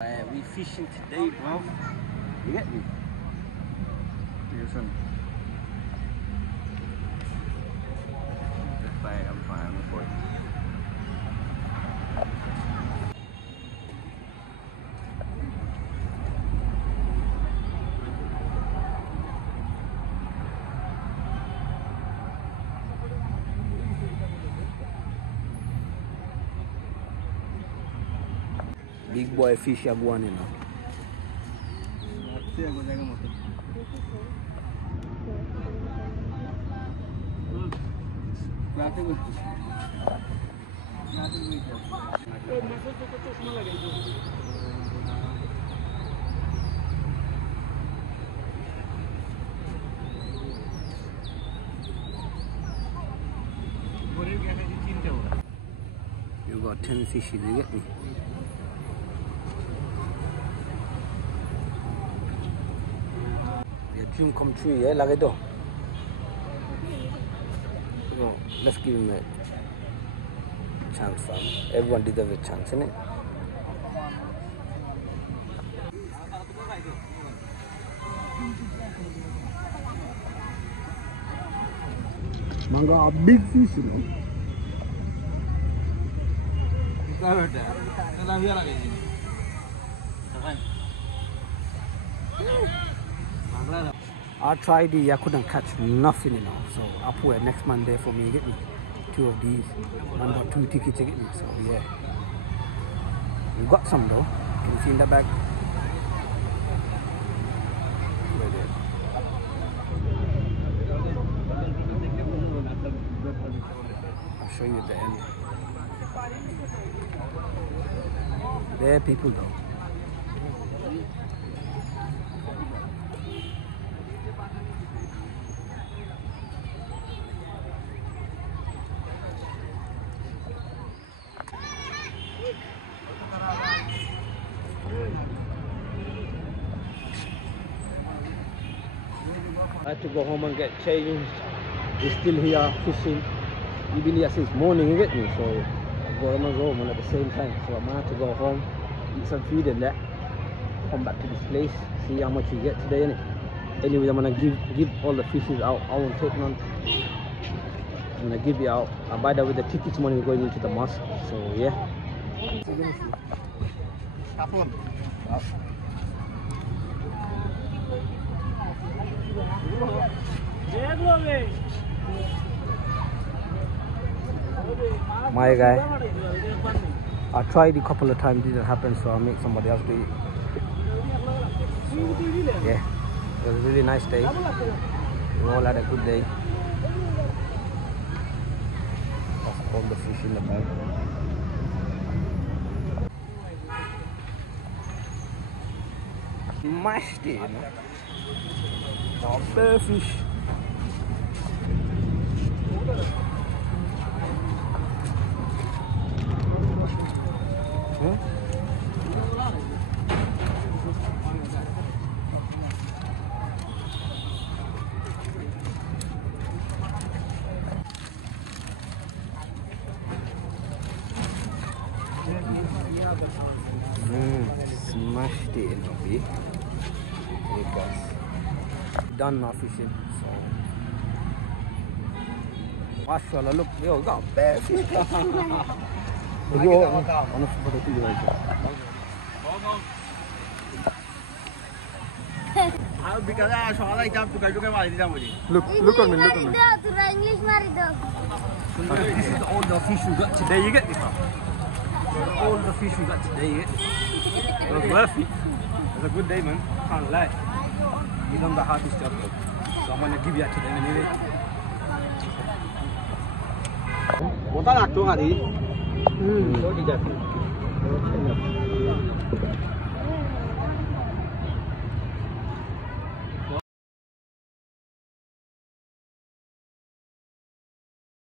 We fishing today, bro. You get me? Listen. I'm fine, I'm fine. Big boy fish are going in now. You got 10 fishes, you get me? Dream come true, yeah, like I do. No, let's give him a chance, fam. Everyone deserves a chance, innit? Man got a big fish, you know. I tried it, I couldn't catch nothing, you know. So I put it next Monday for me, get me 2 of these. Man got 2 tickets, get me. So yeah, we got some though. Can you see in the bag? Right there. I'll show you at the end. There are people though. I had to go home and get changed. We're still here fishing. We've been here since morning, you get me? So I've got to go home at the same time. So I'm gonna have to go home, eat some food and that. Come back to this place, see how much we get today, innit? Anyway, I'm gonna give all the fishes out. I won't take none. I'm gonna give it out. And by the way, the tickets money going into the mosque. So yeah. My guy, I tried a couple of times, didn't happen, so I'll make somebody else do it. So, yeah, it was a really nice day. We all had a good day. That's all the fish in the bag. Smashed it, you know. Oh, bare fish. Smashed it in the bit. Hey guys, done now fishing. So, mashallah, look, yo, got a bad fish. Look on me, look on me. This is all the fish we got today, you get me? All the fish we got today, you get me? It was worth it. It was a good day, man. Can't lie. You done the hardest job, though. So I'm gonna give you that to them anyway. What are you doing?